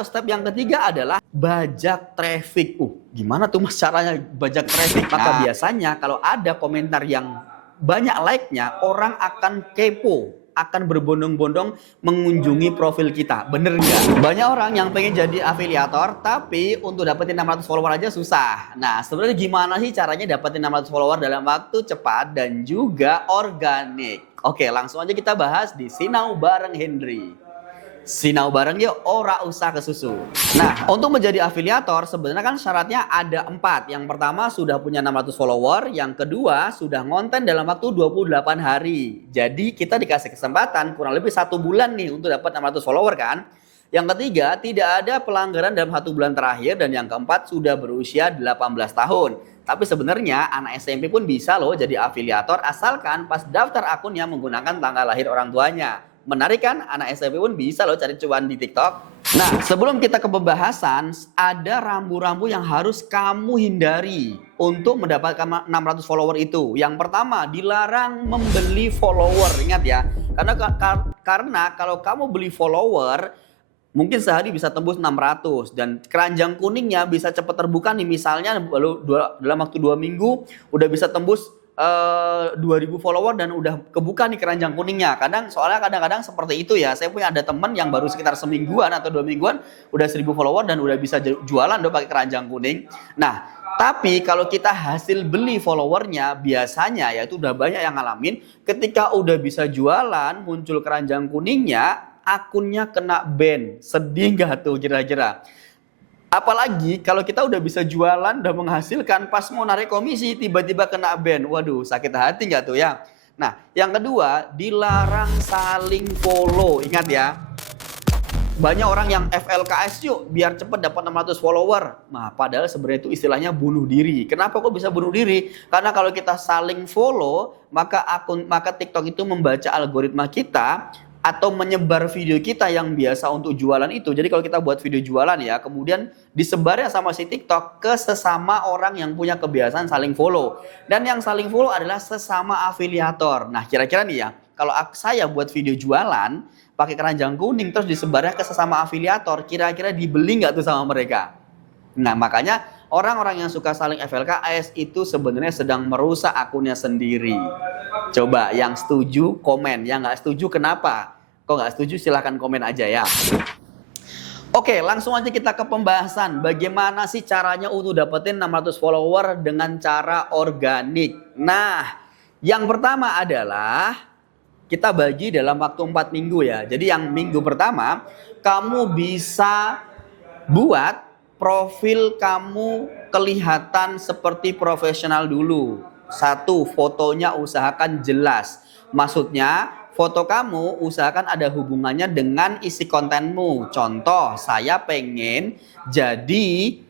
Atau step yang ketiga adalah bajak traffic. Gimana tuh mas caranya bajak traffic? Maka biasanya kalau ada komentar yang banyak like-nya, orang akan kepo, akan berbondong-bondong mengunjungi profil kita. Bener nggak? Banyak orang yang pengen jadi afiliator, tapi untuk dapetin 600 follower aja susah. Nah, sebenarnya gimana sih caranya dapetin 600 follower dalam waktu cepat dan juga organik? Oke, langsung aja kita bahas di Sinau bareng Hendry. Sinau bareng yuk, ora usah kesusu. Nah, untuk menjadi afiliator sebenarnya kan syaratnya ada 4. Yang pertama sudah punya 600 follower, yang kedua sudah ngonten dalam waktu 28 hari. Jadi kita dikasih kesempatan kurang lebih 1 bulan nih untuk dapat 600 follower kan. Yang ketiga, tidak ada pelanggaran dalam 1 bulan terakhir, dan yang keempat sudah berusia 18 tahun. Tapi sebenarnya anak SMP pun bisa loh jadi afiliator asalkan pas daftar akunnya menggunakan tanggal lahir orang tuanya. Menarik kan? Anak SMP pun bisa loh cari cuan di TikTok. Nah, sebelum kita ke pembahasan, ada rambu-rambu yang harus kamu hindari untuk mendapatkan 600 follower itu. Yang pertama, dilarang membeli follower. Ingat ya, karena kalau kamu beli follower, mungkin sehari bisa tembus 600 dan keranjang kuningnya bisa cepat terbuka nih, misalnya dalam waktu 2 minggu udah bisa tembus 2000 follower dan udah kebuka nih keranjang kuningnya. Soalnya kadang-kadang seperti itu ya. Saya punya ada teman yang baru sekitar semingguan atau 2 mingguan udah 1000 follower dan udah bisa jualan udah pakai keranjang kuning. Nah, tapi kalau kita hasil beli followernya, biasanya ya itu udah banyak yang ngalamin, ketika udah bisa jualan muncul keranjang kuningnya, akunnya kena ban. Sedih nggak tuh kira-kira? Apalagi kalau kita udah bisa jualan, udah menghasilkan, pas mau narik komisi tiba-tiba kena ban. Waduh, sakit hati nggak tuh ya? Nah, yang kedua, dilarang saling follow. Ingat ya, banyak orang yang FLKS yuk biar cepet dapat 600 follower. Nah, padahal sebenarnya itu istilahnya bunuh diri. Kenapa kok bisa bunuh diri? Karena kalau kita saling follow, maka TikTok itu membaca algoritma kita atau menyebar video kita yang biasa untuk jualan itu. Jadi kalau kita buat video jualan ya, kemudian disebarnya sama si TikTok ke sesama orang yang punya kebiasaan saling follow. Dan yang saling follow adalah sesama afiliator. Nah, kira-kira nih ya, kalau saya buat video jualan pakai keranjang kuning terus disebarnya ke sesama afiliator, kira-kira dibeli nggak tuh sama mereka? Nah, makanya orang-orang yang suka saling FLKS itu sebenarnya sedang merusak akunnya sendiri. Coba yang setuju komen, yang nggak setuju kenapa? Kok nggak setuju silahkan komen aja ya. Oke, langsung aja kita ke pembahasan. Bagaimana sih caranya untuk dapetin 600 follower dengan cara organik? Nah, yang pertama adalah kita bagi dalam waktu 4 minggu ya. Jadi yang minggu pertama, kamu bisa buat profil kamu kelihatan seperti profesional dulu. 1, fotonya usahakan jelas. Maksudnya, foto kamu usahakan ada hubungannya dengan isi kontenmu. Contoh, saya pengen jadi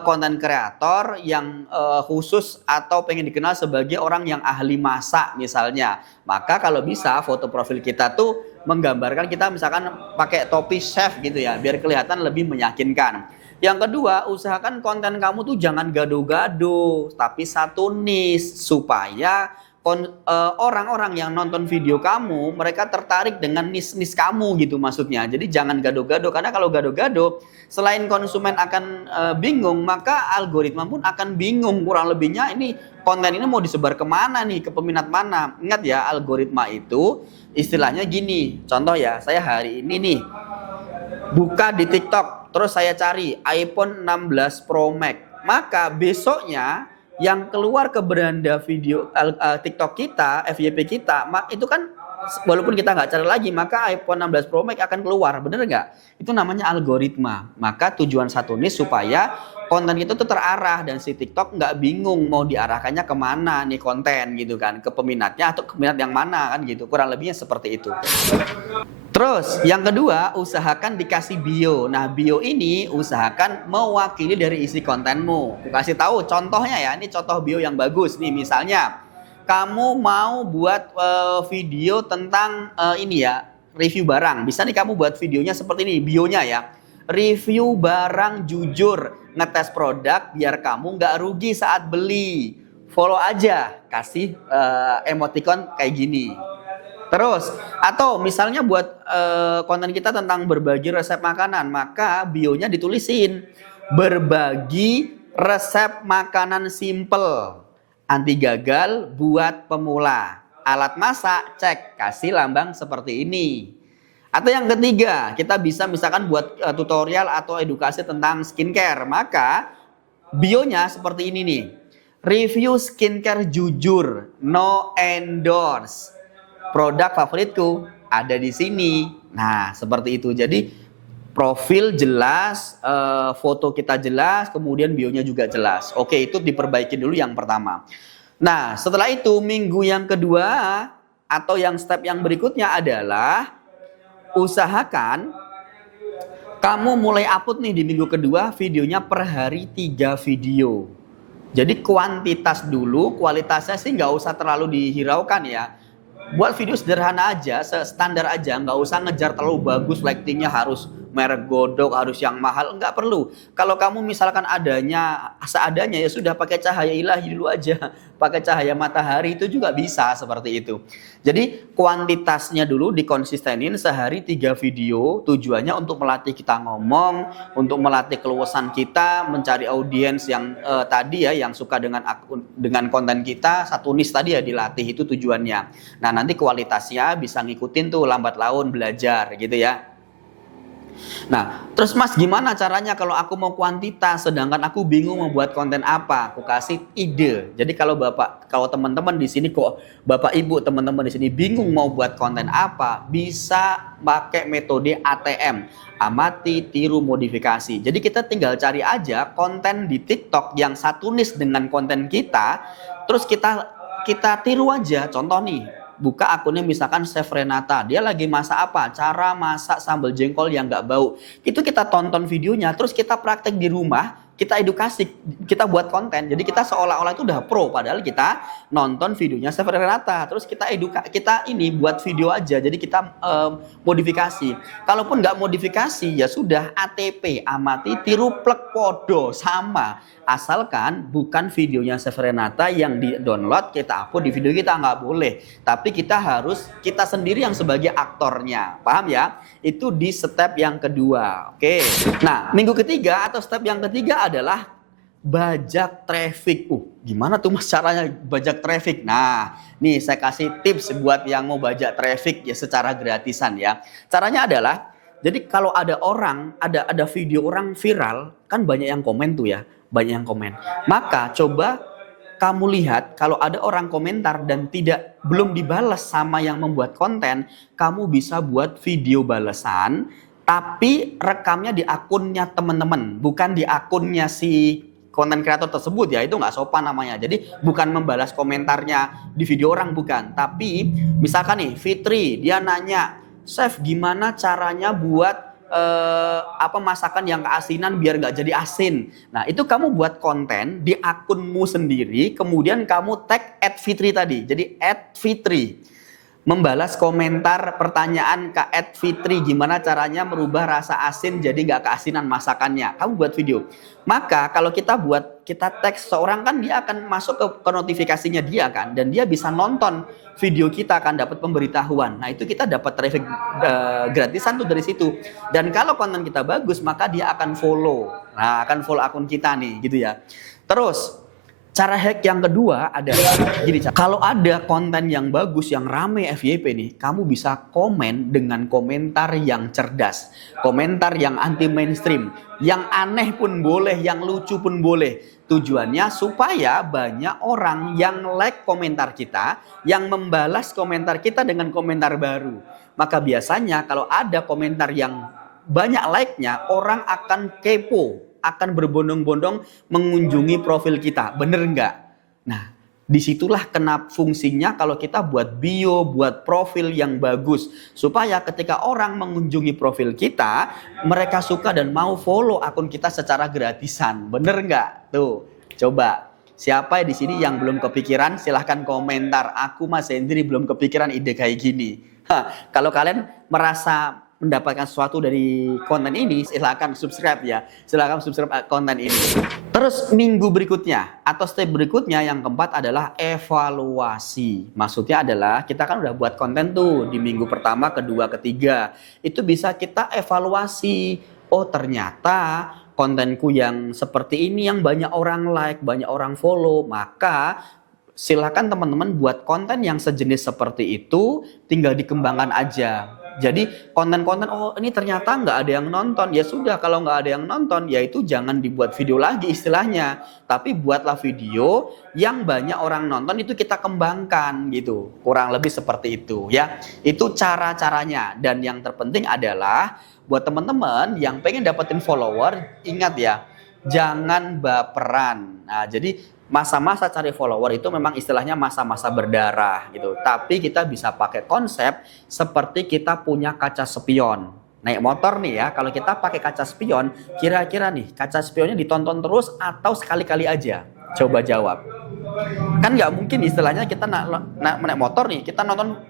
konten kreator yang khusus atau pengen dikenal sebagai orang yang ahli masak misalnya. Maka kalau bisa foto profil kita tuh menggambarkan kita misalkan pakai topi chef gitu ya, biar kelihatan lebih meyakinkan. Yang kedua, usahakan konten kamu tuh jangan gado-gado, tapi satu niche supaya orang-orang yang nonton video kamu mereka tertarik dengan niche kamu gitu maksudnya. Jadi jangan gado-gado, karena kalau gado-gado selain konsumen akan bingung, maka algoritma pun akan bingung kurang lebihnya ini konten ini mau disebar kemana nih, ke peminat mana. Ingat ya, algoritma itu istilahnya gini. Contoh ya, saya hari ini nih buka di TikTok, terus saya cari iPhone 16 Pro Max. Maka besoknya yang keluar ke beranda video TikTok kita, FYP kita, itu kan walaupun kita nggak cari lagi, maka iPhone 16 Pro Max akan keluar. Bener nggak? Itu namanya algoritma. Maka tujuan satu ini supaya konten itu tuh terarah dan si TikTok nggak bingung mau diarahkannya kemana nih konten gitu kan, ke peminatnya atau ke peminat yang mana kan gitu. Kurang lebihnya seperti itu. Terus yang kedua, usahakan dikasih bio. Nah, bio ini usahakan mewakili dari isi kontenmu. Aku kasih tahu contohnya ya, ini contoh bio yang bagus nih. Misalnya kamu mau buat video tentang ini ya, review barang. Bisa nih kamu buat videonya seperti ini, bionya ya. Review barang jujur, ngetes produk biar kamu nggak rugi saat beli. Follow aja, kasih emoticon kayak gini. Terus, atau misalnya buat konten kita tentang berbagi resep makanan, maka bionya ditulisin berbagi resep makanan simple, anti gagal buat pemula. Alat masak, cek, kasih lambang seperti ini. Atau yang ketiga, kita bisa misalkan buat tutorial atau edukasi tentang skincare, maka bionya seperti ini nih. Review skincare jujur, no endorse. Produk favoritku ada di sini. Nah, seperti itu. Jadi profil jelas, foto kita jelas, kemudian bionya juga jelas. Oke, itu diperbaiki dulu yang pertama. Nah, setelah itu minggu yang kedua atau yang step yang berikutnya adalah usahakan kamu mulai upload nih di minggu kedua videonya per hari 3 video. Jadi kuantitas dulu, kualitasnya sih nggak usah terlalu dihiraukan ya. Buat video sederhana aja, standar aja, nggak usah ngejar terlalu bagus, lightingnya harus merek godok, harus yang mahal, nggak perlu. Kalau kamu misalkan adanya, seadanya ya sudah pakai cahaya ilahi dulu aja, pakai cahaya matahari itu juga bisa seperti itu. Jadi kuantitasnya dulu dikonsistenin sehari 3 video, tujuannya untuk melatih kita ngomong, untuk melatih keluasan kita, mencari audiens yang tadi ya, yang suka dengan konten kita, satu niche tadi ya dilatih, itu tujuannya. Nah nanti kualitasnya bisa ngikutin tuh lambat laun belajar gitu ya. Nah, terus Mas gimana caranya kalau aku mau kuantitas sedangkan aku bingung membuat konten apa? Aku kasih ide. Jadi kalau teman-teman di sini kok Bapak Ibu teman-teman di sini bingung mau buat konten apa, bisa pakai metode ATM. Amati, tiru, modifikasi. Jadi kita tinggal cari aja konten di TikTok yang satu niche dengan konten kita, terus kita tiru aja. Contoh nih, buka akunnya misalkan Chef Renata, dia lagi masak apa, cara masak sambal jengkol yang nggak bau, itu kita tonton videonya, terus kita praktek di rumah, kita edukasi, kita buat konten. Jadi kita seolah-olah itu udah pro, padahal kita nonton videonya Chef Renata, terus kita ini buat video aja. Jadi kita modifikasi. Kalaupun nggak modifikasi ya sudah ATP, amati, tiru, plek, podo, sama. Asalkan bukan videonya Chef Renata yang di-download, kita upload di video kita, nggak boleh. Tapi kita sendiri yang sebagai aktornya. Paham ya? Itu di step yang kedua. Oke. Nah, minggu ketiga atau step yang ketiga adalah bajak traffic. Gimana tuh Mas caranya bajak traffic? Nah, nih saya kasih tips buat yang mau bajak traffic ya secara gratisan ya. Caranya adalah, jadi kalau ada video orang viral, kan banyak yang komen tuh ya. Banyak yang komen. Maka coba kamu lihat kalau ada orang komentar dan belum dibalas sama yang membuat konten, kamu bisa buat video balasan, tapi rekamnya di akunnya teman-teman, bukan di akunnya si konten kreator tersebut ya, itu nggak sopan namanya. Jadi bukan membalas komentarnya di video orang, bukan. Tapi misalkan nih Fitri, dia nanya, Chef gimana caranya buat masakan yang keasinan biar nggak jadi asin. Nah itu kamu buat konten di akunmu sendiri, kemudian kamu tag @fitri tadi. Jadi @fitri membalas komentar pertanyaan ke @fitri, gimana caranya merubah rasa asin jadi nggak keasinan masakannya. Kamu buat video. Maka kalau kita tag seorang, kan dia akan masuk ke notifikasinya dia kan, dan dia bisa nonton video kita, akan dapat pemberitahuan. Nah itu kita dapat traffic gratisan tuh dari situ. Dan kalau konten kita bagus, maka dia akan follow. Nah akan follow akun kita nih gitu ya. Terus cara hack yang kedua adalah gini, kalau ada konten yang bagus, yang rame FYP nih, kamu bisa komen dengan komentar yang cerdas, komentar yang anti mainstream, yang aneh pun boleh, yang lucu pun boleh. Tujuannya supaya banyak orang yang like komentar kita, yang membalas komentar kita dengan komentar baru. Maka biasanya kalau ada komentar yang banyak like-nya, orang akan kepo, akan berbondong-bondong mengunjungi profil kita. Bener nggak? Nah, disitulah fungsinya kalau kita buat bio, buat profil yang bagus. Supaya ketika orang mengunjungi profil kita, mereka suka dan mau follow akun kita secara gratisan. Bener nggak? Tuh, coba. Siapa di sini yang belum kepikiran? Silahkan komentar. Aku Mas Hendri belum kepikiran ide kayak gini. Kalau kalian merasa mendapatkan sesuatu dari konten ini, silahkan subscribe ya. Silahkan subscribe konten ini. Terus minggu berikutnya atau step berikutnya yang keempat adalah evaluasi. Maksudnya adalah kita kan udah buat konten tuh di minggu pertama, kedua, ketiga. Itu bisa kita evaluasi. Oh ternyata kontenku yang seperti ini yang banyak orang like, banyak orang follow. Maka silakan teman-teman buat konten yang sejenis seperti itu, tinggal dikembangkan aja. Jadi konten-konten, oh ini ternyata nggak ada yang nonton, ya sudah kalau nggak ada yang nonton, ya itu jangan dibuat video lagi istilahnya. Tapi buatlah video yang banyak orang nonton, itu kita kembangkan gitu. Kurang lebih seperti itu ya. Itu cara-caranya. Dan yang terpenting adalah buat teman-teman yang pengen dapetin follower, ingat ya, jangan baperan. Nah jadi masa-masa cari follower itu memang istilahnya masa-masa berdarah gitu. Tapi kita bisa pakai konsep seperti kita punya kaca spion. Naik motor nih ya, kalau kita pakai kaca spion, kira-kira nih kaca spionnya ditonton terus atau sekali-kali aja? Coba jawab. Kan nggak mungkin istilahnya kita naik motor nih, kita nonton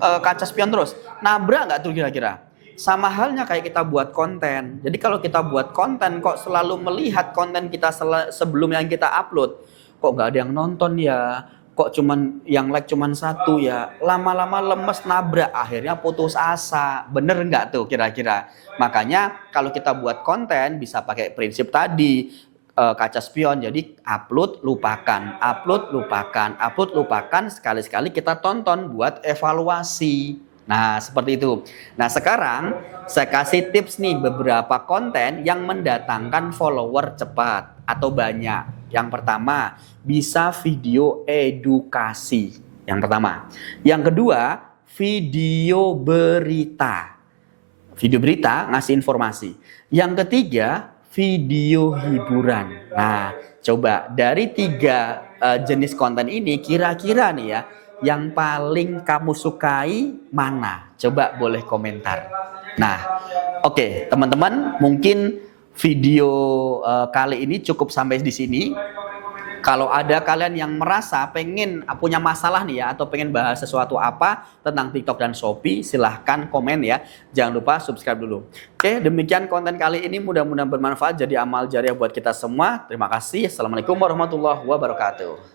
kaca spion terus. Nabrak nggak tuh kira-kira? Sama halnya kayak kita buat konten. Jadi kalau kita buat konten kok selalu melihat konten kita sebelum yang kita upload, kok nggak ada yang nonton ya, kok cuman yang like cuman satu ya, lama-lama lemes, nabrak, akhirnya putus asa. Bener nggak tuh kira-kira? Makanya kalau kita buat konten bisa pakai prinsip tadi, kaca spion. Jadi upload lupakan, upload lupakan, upload lupakan, sekali-sekali kita tonton buat evaluasi. Nah seperti itu. Nah sekarang saya kasih tips nih beberapa konten yang mendatangkan follower cepat atau banyak. Yang pertama, bisa video edukasi. Yang pertama. Yang kedua, video berita. Video berita ngasih informasi. Yang ketiga, video hiburan. Nah, coba dari 3 jenis konten ini kira-kira nih ya, yang paling kamu sukai mana? Coba boleh komentar. Nah, oke, teman-teman, mungkin video kali ini cukup sampai di sini. Kalau ada kalian yang merasa pengen punya masalah nih ya, atau pengen bahas sesuatu apa tentang TikTok dan Shopee, silahkan komen ya. Jangan lupa subscribe dulu. Oke, demikian konten kali ini, mudah-mudahan bermanfaat jadi amal jariah buat kita semua. Terima kasih. Assalamualaikum warahmatullahi wabarakatuh.